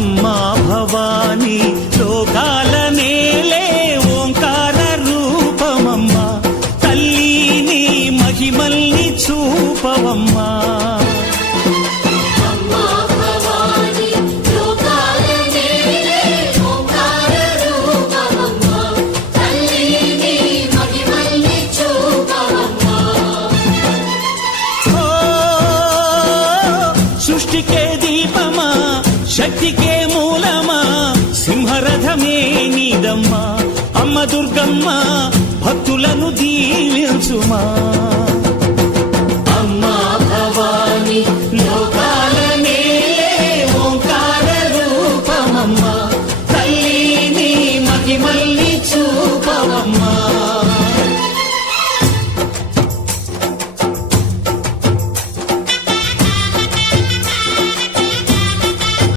అమ్మా భవానీ లోకాల నేలే ఓంకార రూపమమ్మా తల్లి నీ మహిమల్ని చూపవమ్మా సృష్టికే దీపమా శక్తికే మూలమా సింహరథమే నీదమ్మా అమ్మ దుర్గమ్మ భక్తులను దీవించుమా